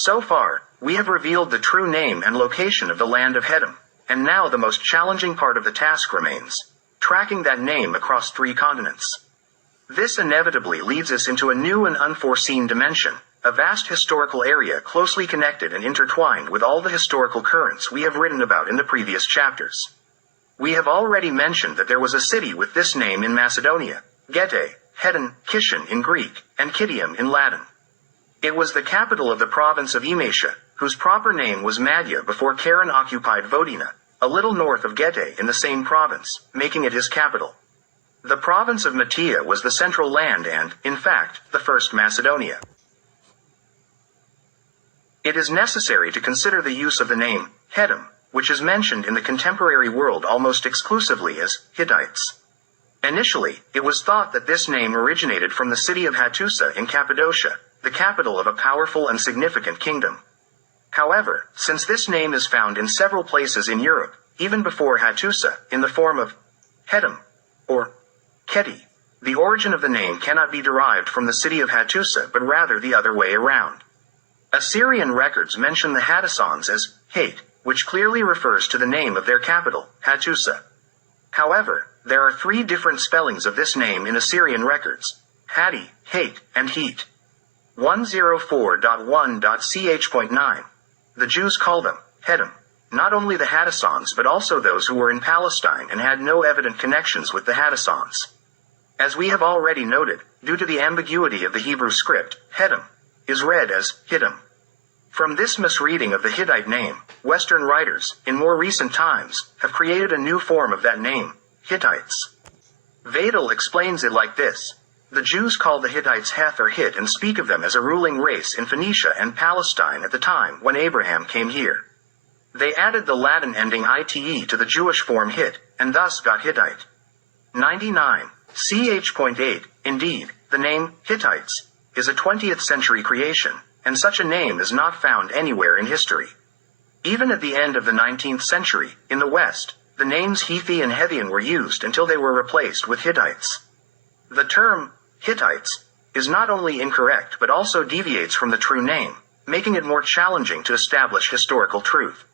So far, we have revealed the true name and location of the land of Hetim, and now the most challenging part of the task remains: tracking that name across 3 continents. This inevitably leads us into a new and unforeseen dimension, a vast historical area closely connected and intertwined with all the historical currents we have written about in the previous chapters. We have already mentioned that there was a city with this name in Macedonia: Getae, Hetim, Kishan in Greek, and Kitium in Latin. It was the capital of the province of Ematia, whose proper name was Madya before Karen occupied Vodina, a little north of Getae in the same province, making it his capital. The province of Matia was the central land and, in fact, the first Macedonia. It is necessary to consider the use of the name Hetim, which is mentioned in the contemporary world almost exclusively as Hittites. Initially, it was thought that this name originated from the city of Hattusa in Cappadocia, the capital of a powerful and significant kingdom. However, since this name is found in several places in Europe, even before Hattusa, in the form of Hetim, or Keti, the origin of the name cannot be derived from the city of Hattusa but rather the other way around. Assyrian records mention the Hattusans as Hate, which clearly refers to the name of their capital, Hattusa. However, there are 3 different spellings of this name in Assyrian records: Hatti, Hate, and Heat. 104.1.ch.9. The Jews call them Hetim, not only the Hattusans but also those who were in Palestine and had no evident connections with the Hattusans. As we have already noted, due to the ambiguity of the Hebrew script, Hetim is read as Hittim. From this misreading of the Hittite name, Western writers, in more recent times, have created a new form of that name, Hittites. Vadel explains it like this: the Jews call the Hittites Heth or Hit and speak of them as a ruling race in Phoenicia and Palestine at the time when Abraham came here. They added the Latin ending ite to the Jewish form Hit, and thus got Hittite. 99. Ch.8. Indeed, the name Hittites is a 20th century creation, and such a name is not found anywhere in history. Even at the end of the 19th century, in the West, the names Hethi and Hethian were used until they were replaced with Hittites. The term Hittites is not only incorrect but also deviates from the true name, making it more challenging to establish historical truth.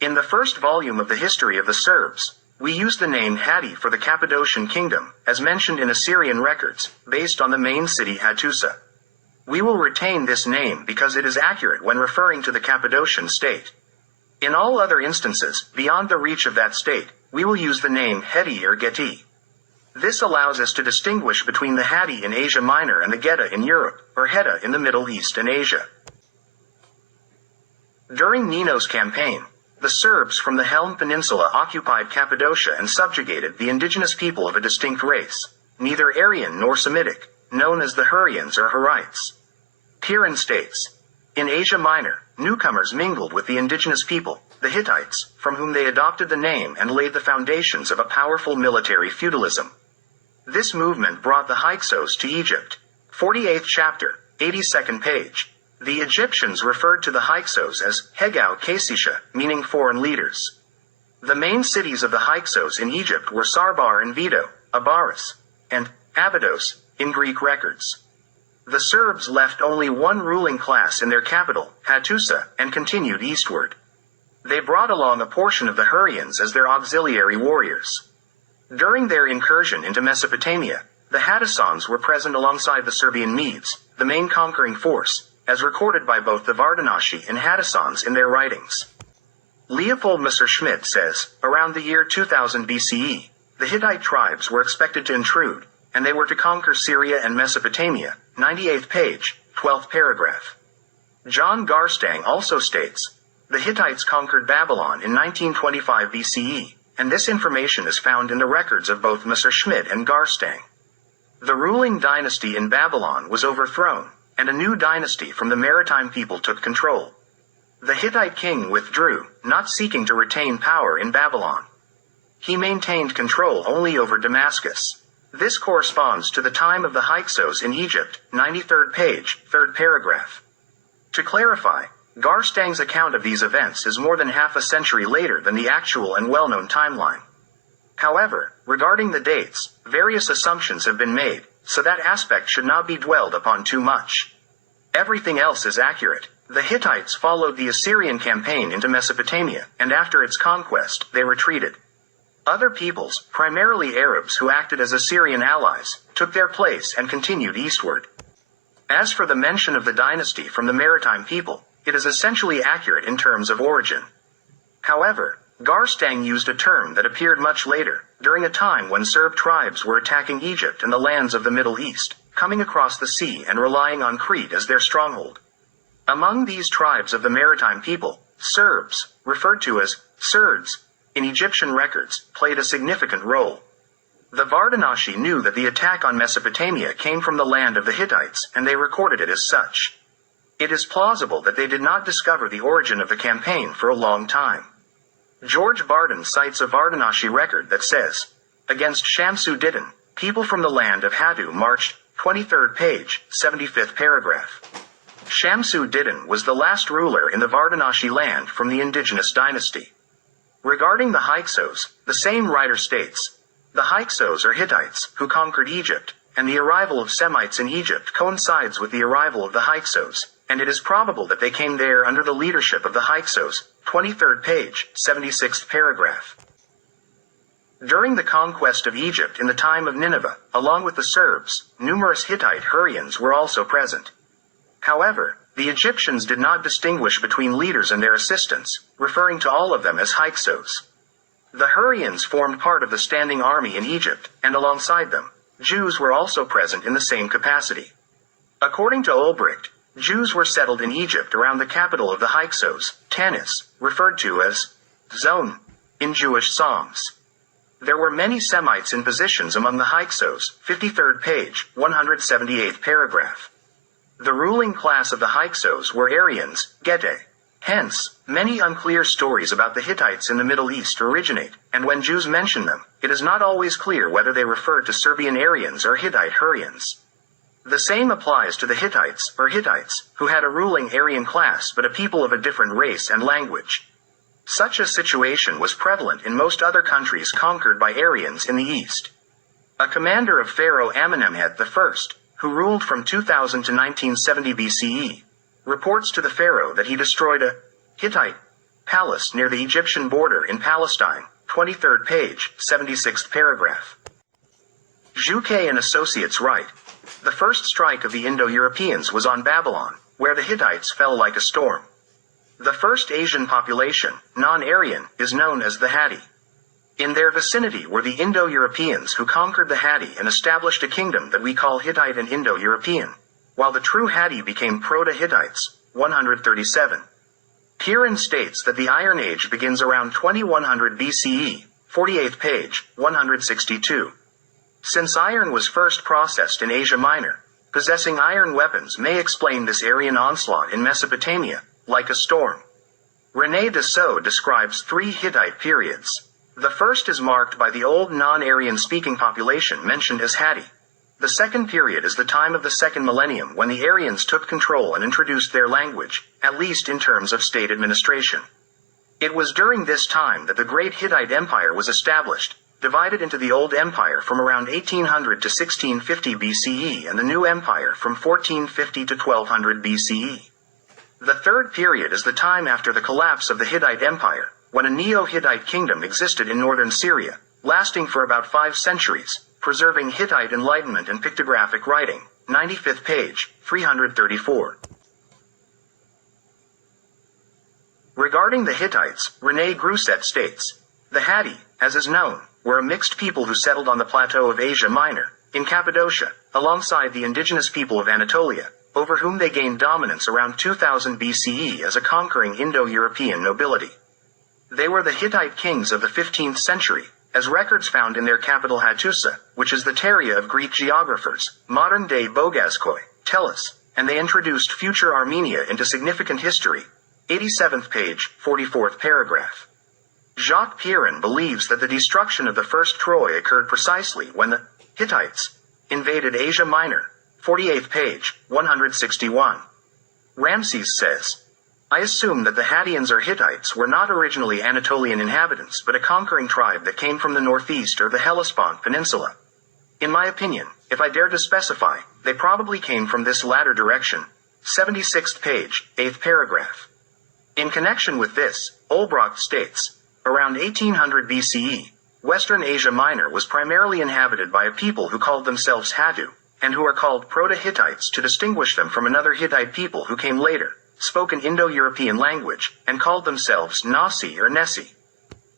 In the first volume of the History of the Serbs, we use the name Hatti for the Cappadocian kingdom, as mentioned in Assyrian records, based on the main city Hattusa. We will retain this name because it is accurate when referring to the Cappadocian state. In all other instances, beyond the reach of that state, we will use the name Heti or Geti. This allows us to distinguish between the Hatti in Asia Minor and the Geta in Europe, or Hetta in the Middle East and Asia. During Nino's campaign, the Serbs from the Helm Peninsula occupied Cappadocia and subjugated the indigenous people of a distinct race, neither Aryan nor Semitic, known as the Hurrians or Hurrites. Piran states, in Asia Minor, newcomers mingled with the indigenous people, the Hittites, from whom they adopted the name and laid the foundations of a powerful military feudalism. This movement brought the Hyksos to Egypt. 48th chapter, 82nd page. The Egyptians referred to the Hyksos as Hegau Kasisha, meaning foreign leaders. The main cities of the Hyksos in Egypt were Sarbar and Vido, Abaris, and Abydos, in Greek records. The Serbs left only one ruling class in their capital, Hattusa, and continued eastward. They brought along a portion of the Hurrians as their auxiliary warriors. During their incursion into Mesopotamia, the Hattusans were present alongside the Serbian Medes, the main conquering force, as recorded by both the Vardanashi and Hattusans in their writings. Leopold Messerschmidt says, around the year 2000 BCE, the Hittite tribes were expected to intrude, and they were to conquer Syria and Mesopotamia, 98th page, 12th paragraph. John Garstang also states, the Hittites conquered Babylon in 1925 BCE, and this information is found in the records of both Messerschmidt and Garstang. The ruling dynasty in Babylon was overthrown, and a new dynasty from the maritime people took control. The Hittite king withdrew, not seeking to retain power in Babylon. He maintained control only over Damascus. This corresponds to the time of the Hyksos in Egypt, 93rd page, 3rd paragraph. To clarify, Garstang's account of these events is more than half a century later than the actual and well-known timeline. However, regarding the dates, various assumptions have been made, so that aspect should not be dwelled upon too much. Everything else is accurate. The Hittites followed the Assyrian campaign into Mesopotamia, and after its conquest, they retreated. Other peoples, primarily Arabs who acted as Assyrian allies, took their place and continued eastward. As for the mention of the dynasty from the maritime people, it is essentially accurate in terms of origin. However, Garstang used a term that appeared much later, during a time when Serb tribes were attacking Egypt and the lands of the Middle East, coming across the sea and relying on Crete as their stronghold. Among these tribes of the maritime people, Serbs, referred to as Serbs, in Egyptian records, played a significant role. The Vardanashi knew that the attack on Mesopotamia came from the land of the Hittites, and they recorded it as such. It is plausible that they did not discover the origin of the campaign for a long time. George Barden cites a Vardanashi record that says, "Against Shamsu-Diddin, people from the land of Hadu marched," 23rd page, 75th paragraph. Shamsu-Diddin was the last ruler in the Vardanashi land from the indigenous dynasty. Regarding the Hyksos, the same writer states, "The Hyksos are Hittites, who conquered Egypt, and the arrival of Semites in Egypt coincides with the arrival of the Hyksos, and it is probable that they came there under the leadership of the Hyksos," 23rd page, 76th paragraph. During the conquest of Egypt in the time of Nineveh, along with the Serbs, numerous Hittite Hurrians were also present. However, the Egyptians did not distinguish between leaders and their assistants, referring to all of them as Hyksos. The Hurrians formed part of the standing army in Egypt, and alongside them, Jews were also present in the same capacity. According to Ulbricht, Jews were settled in Egypt around the capital of the Hyksos, Tanis, referred to as Zone, in Jewish Psalms. There were many Semites in positions among the Hyksos, 53rd page, 178th paragraph. The ruling class of the Hyksos were Aryans, Getae. Hence, many unclear stories about the Hittites in the Middle East originate, and when Jews mention them, it is not always clear whether they refer to Serbian Aryans or Hittite Hurrians. The same applies to the Hittites, or Hittites, who had a ruling Aryan class but a people of a different race and language. Such a situation was prevalent in most other countries conquered by Aryans in the East. A commander of Pharaoh Amenemhet I, who ruled from 2000 to 1970 BCE, reports to the pharaoh that he destroyed a Hittite palace near the Egyptian border in Palestine, 23rd page, 76th paragraph. Jouquet and Associates write, "The first strike of the Indo-Europeans was on Babylon, where the Hittites fell like a storm. The first Asian population, non-Aryan, is known as the Hatti. In their vicinity were the Indo-Europeans who conquered the Hatti and established a kingdom that we call Hittite and Indo-European, while the true Hatti became Proto-Hittites, 137. Kieran states that the Iron Age begins around 2100 BCE, 48th page, 162. Since iron was first processed in Asia Minor, possessing iron weapons may explain this Aryan onslaught in Mesopotamia, like a storm." René Dassault describes 3 Hittite periods. The first is marked by the old non-Aryan speaking population mentioned as Hatti. The second period is the time of the second millennium when the Aryans took control and introduced their language, at least in terms of state administration. It was during this time that the Great Hittite Empire was established, divided into the Old Empire from around 1800 to 1650 BCE and the New Empire from 1450 to 1200 BCE. The third period is the time after the collapse of the Hittite Empire, when a Neo-Hittite kingdom existed in northern Syria, lasting for about 5 centuries, preserving Hittite enlightenment and pictographic writing, 95th page, 334. Regarding the Hittites, René Grousset states, "The Hatti, as is known, were a mixed people who settled on the plateau of Asia Minor, in Cappadocia, alongside the indigenous people of Anatolia, over whom they gained dominance around 2000 BCE as a conquering Indo-European nobility. They were the Hittite kings of the 15th century, as records found in their capital Hattusa, which is the Pteria of Greek geographers, modern-day Boghazköy, tell us, and they introduced future Armenia into significant history." 87th page, 44th paragraph. Jacques Piron believes that the destruction of the first Troy occurred precisely when the Hittites invaded Asia Minor, 48th page, 161. Ramses says, "I assume that the Hattians or Hittites were not originally Anatolian inhabitants but a conquering tribe that came from the northeast or the Hellespont Peninsula. In my opinion, if I dare to specify, they probably came from this latter direction, 76th page, 8th paragraph. In connection with this, Olbracht states, around 1800 BCE, Western Asia Minor was primarily inhabited by a people who called themselves Hatu, and who are called Proto-Hittites to distinguish them from another Hittite people who came later, spoke an Indo-European language, and called themselves Nasi or Nesi.